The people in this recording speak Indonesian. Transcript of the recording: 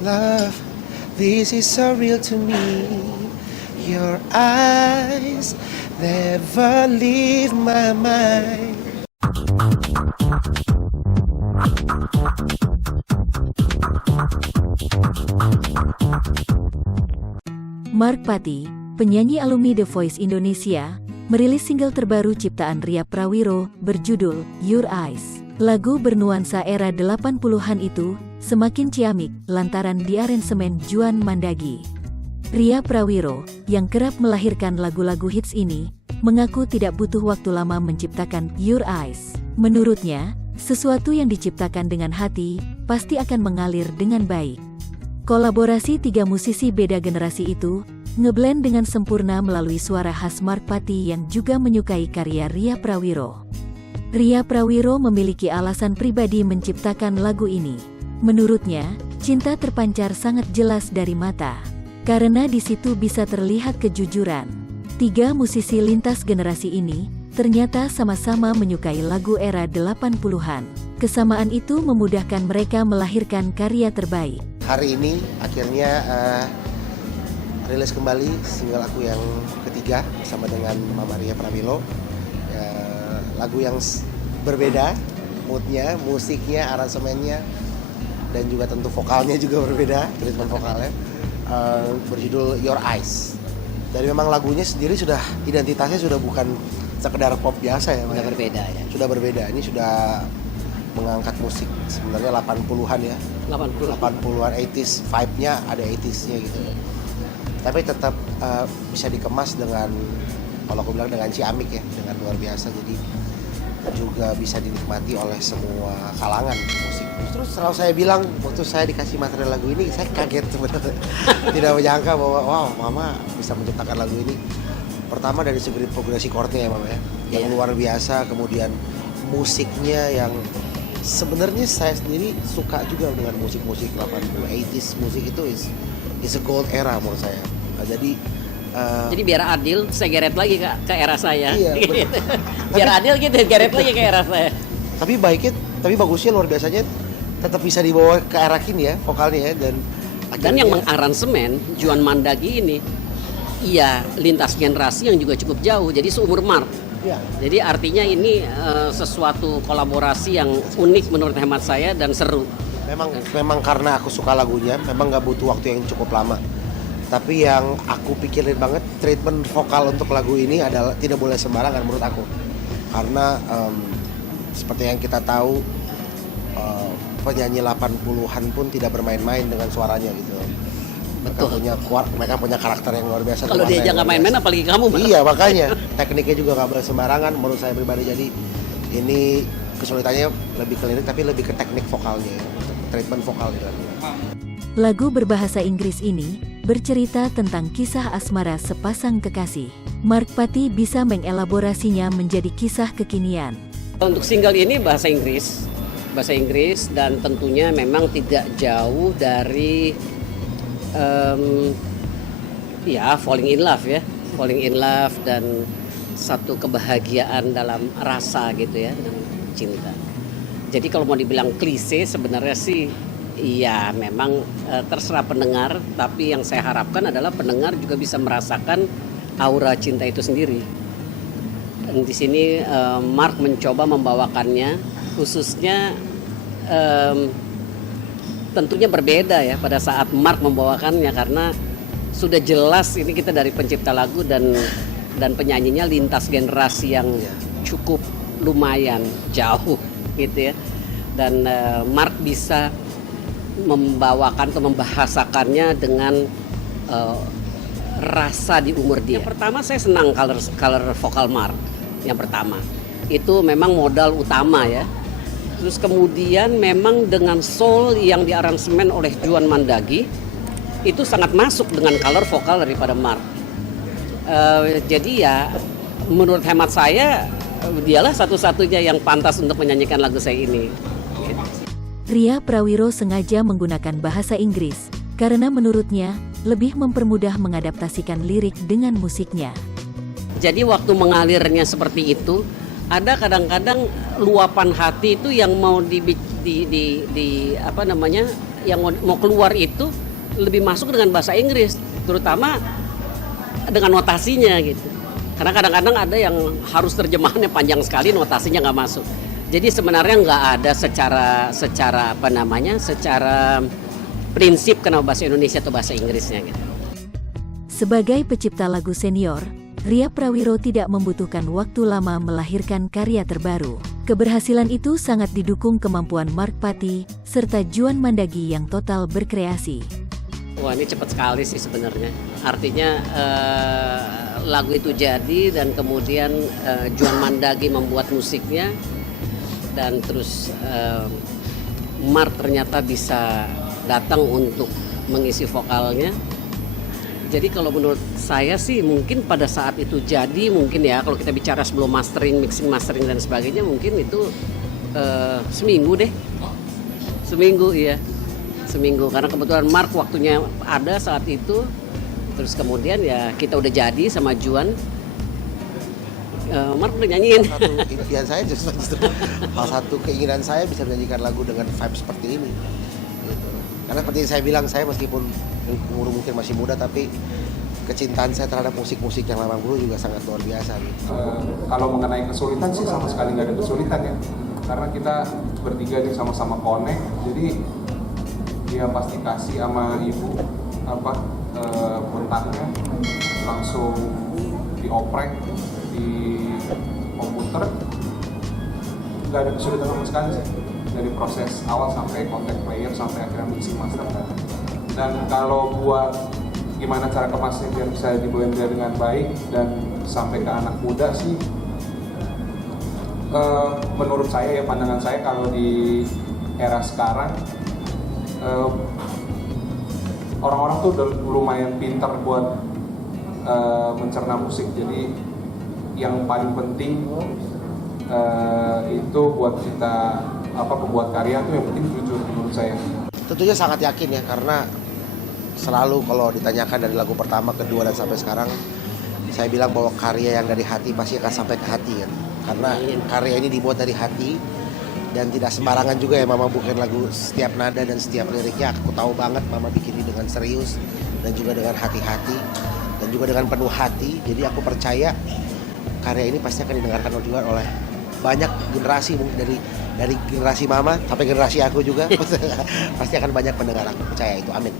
Love, this is so real to me. Your eyes never leave my mind. Mark Pati, penyanyi alumni The Voice Indonesia, merilis single terbaru ciptaan Ria Prawiro berjudul Your Eyes. Lagu bernuansa era 80-an itu semakin ciamik lantaran diaransemen Juan Mandagi. Ria Prawiro, yang kerap melahirkan lagu-lagu hits ini, mengaku tidak butuh waktu lama menciptakan Your Eyes. Menurutnya, sesuatu yang diciptakan dengan hati pasti akan mengalir dengan baik. Kolaborasi tiga musisi beda generasi itu ngeblend dengan sempurna melalui suara khas Mark Pati yang juga menyukai karya Ria Prawiro. Ria Prawiro memiliki alasan pribadi menciptakan lagu ini. Menurutnya, cinta terpancar sangat jelas dari mata, karena di situ bisa terlihat kejujuran. Tiga musisi lintas generasi ini ternyata sama-sama menyukai lagu era 80-an. Kesamaan itu memudahkan mereka melahirkan karya terbaik. Hari ini akhirnya rilis kembali single aku yang ketiga bersama dengan Mama Ria Prawiro. Lagu yang berbeda, moodnya, musiknya, aransemennya, dan juga tentu vokalnya juga berbeda, treatment vokalnya, berjudul Your Eyes. Dan memang lagunya sendiri sudah, identitasnya sudah bukan sekedar pop biasa ya. Sudah berbeda ya. Sudah berbeda, ini sudah mengangkat musik sebenarnya 80-an ya. 80-an 80s, vibe-nya ada 80s-nya gitu. Tapi tetap bisa dikemas dengan, kalau aku bilang dengan ciamik ya, dengan luar biasa. Jadi juga bisa dinikmati oleh semua kalangan musik. Terus selalu saya bilang, waktu saya dikasih material lagu ini, saya kaget sebenarnya. Tidak menyangka bahwa wow, Mama bisa menciptakan lagu ini. Pertama dari segi progresi chordnya ya Mama ya, yang luar biasa. Kemudian musiknya yang sebenarnya saya sendiri suka juga dengan musik-musik 80, 80s. Musik itu is a gold era menurut saya. Jadi biar adil, saya geret lagi ke era saya. Iya, biar adil gitu, geret lagi ke era saya. Tapi bagusnya luar biasanya tetap bisa dibawa ke era kini ya, vokalnya ya. Dan yang mengaransemen Juan Mandagi ini, iya lintas generasi yang juga cukup jauh, jadi seumur Mark. Ya. Jadi artinya ini sesuatu kolaborasi yang unik menurut hemat saya dan seru. Memang karena aku suka lagunya, memang nggak butuh waktu yang cukup lama. Tapi yang aku pikirin banget, treatment vokal untuk lagu ini adalah tidak boleh sembarangan menurut aku. Karena seperti yang kita tahu, penyanyi 80-an pun tidak bermain-main dengan suaranya gitu. Mereka punya karakter yang luar biasa. Kalau dia jangan main-main apalagi kamu. Iya, makanya tekniknya juga nggak boleh sembarangan menurut saya pribadi. Jadi ini kesulitannya lebih ke lirik tapi lebih ke teknik vokalnya, treatment vokal di lagu. Lagu berbahasa Inggris ini bercerita tentang kisah asmara sepasang kekasih. Mark Pati bisa mengelaborasinya menjadi kisah kekinian. Untuk single ini bahasa Inggris dan tentunya memang tidak jauh dari falling in love dan satu kebahagiaan dalam rasa gitu ya, dalam cinta. Jadi kalau mau dibilang klise sebenarnya sih iya memang terserah pendengar, tapi yang saya harapkan adalah pendengar juga bisa merasakan aura cinta itu sendiri. Dan di sini Mark mencoba membawakannya, khususnya tentunya berbeda ya pada saat Mark membawakannya, karena sudah jelas ini kita dari pencipta lagu dan penyanyinya lintas generasi yang cukup lumayan jauh gitu ya. Dan Mark bisa membawakan atau membahasakannya dengan rasa di umur dia. Yang pertama saya senang color vokal Mark. Yang pertama itu memang modal utama ya. Terus kemudian memang dengan soul yang diaransemen oleh Juan Mandagi itu sangat masuk dengan color vokal daripada Mark. Jadi ya menurut hemat saya dialah satu-satunya yang pantas untuk menyanyikan lagu saya ini. Ria Prawiro sengaja menggunakan bahasa Inggris karena menurutnya lebih mempermudah mengadaptasikan lirik dengan musiknya. Jadi waktu mengalirnya seperti itu, ada kadang-kadang luapan hati itu yang mau yang mau keluar itu lebih masuk dengan bahasa Inggris, terutama dengan notasinya gitu. Karena kadang-kadang ada yang harus terjemahannya panjang sekali, notasinya nggak masuk. Jadi sebenarnya nggak ada secara prinsip kenapa bahasa Indonesia atau bahasa Inggrisnya gitu. Sebagai pencipta lagu senior, Ria Prawiro tidak membutuhkan waktu lama melahirkan karya terbaru. Keberhasilan itu sangat didukung kemampuan Mark Pati serta Juan Mandagi yang total berkreasi. Wah, ini cepat sekali sih sebenarnya. Artinya lagu itu jadi dan kemudian Juan Mandagi membuat musiknya dan terus Mark ternyata bisa datang untuk mengisi vokalnya. Jadi kalau menurut saya sih mungkin pada saat itu jadi mungkin ya kalau kita bicara sebelum mastering, mixing, mastering dan sebagainya mungkin itu seminggu deh. Seminggu iya. Seminggu karena kebetulan Mark waktunya ada saat itu. Terus kemudian ya kita udah jadi sama Juan. Mark udah nyanyiin. Salah satu impian saya justru salah satu keinginan saya bisa menyanyikan lagu dengan vibe seperti ini. Gitu. Karena seperti yang saya bilang, saya meskipun umur mungkin masih muda tapi kecintaan saya terhadap musik-musik yang lama dulu juga sangat luar biasa. Gitu. Kalau mengenai kesulitan sih sama sekali nggak ada kesulitan ya. Karena kita bertiga nih sama-sama connect, jadi dia pasti kasih sama ibu bentaknya langsung dioprek di komputer, nggak ada kesulitan sama sekali sih dari proses awal sampai contact player sampai akhirnya mixing master. Dan kalau buat gimana cara kemasnya biar bisa dibawa dengan baik dan sampai ke anak muda sih, menurut saya ya pandangan saya kalau di era sekarang orang-orang tuh udah lumayan pintar buat mencerna musik. Jadi yang paling penting itu buat kita pembuat karya tuh yang penting jujur menurut saya. Tentunya sangat yakin ya karena selalu kalau ditanyakan dari lagu pertama, kedua dan sampai sekarang saya bilang bahwa karya yang dari hati pasti akan sampai ke hati kan. Karena karya ini dibuat dari hati dan tidak sembarangan juga ya Mama bukan lagu setiap nada dan setiap liriknya. Aku tahu banget Mama bikin ini dengan serius dan juga dengan hati-hati dan juga dengan penuh hati. Jadi aku percaya karya ini pasti akan didengarkan juga oleh banyak generasi, mungkin dari generasi Mama sampai generasi aku juga pasti akan banyak pendengar, aku percaya itu, amin.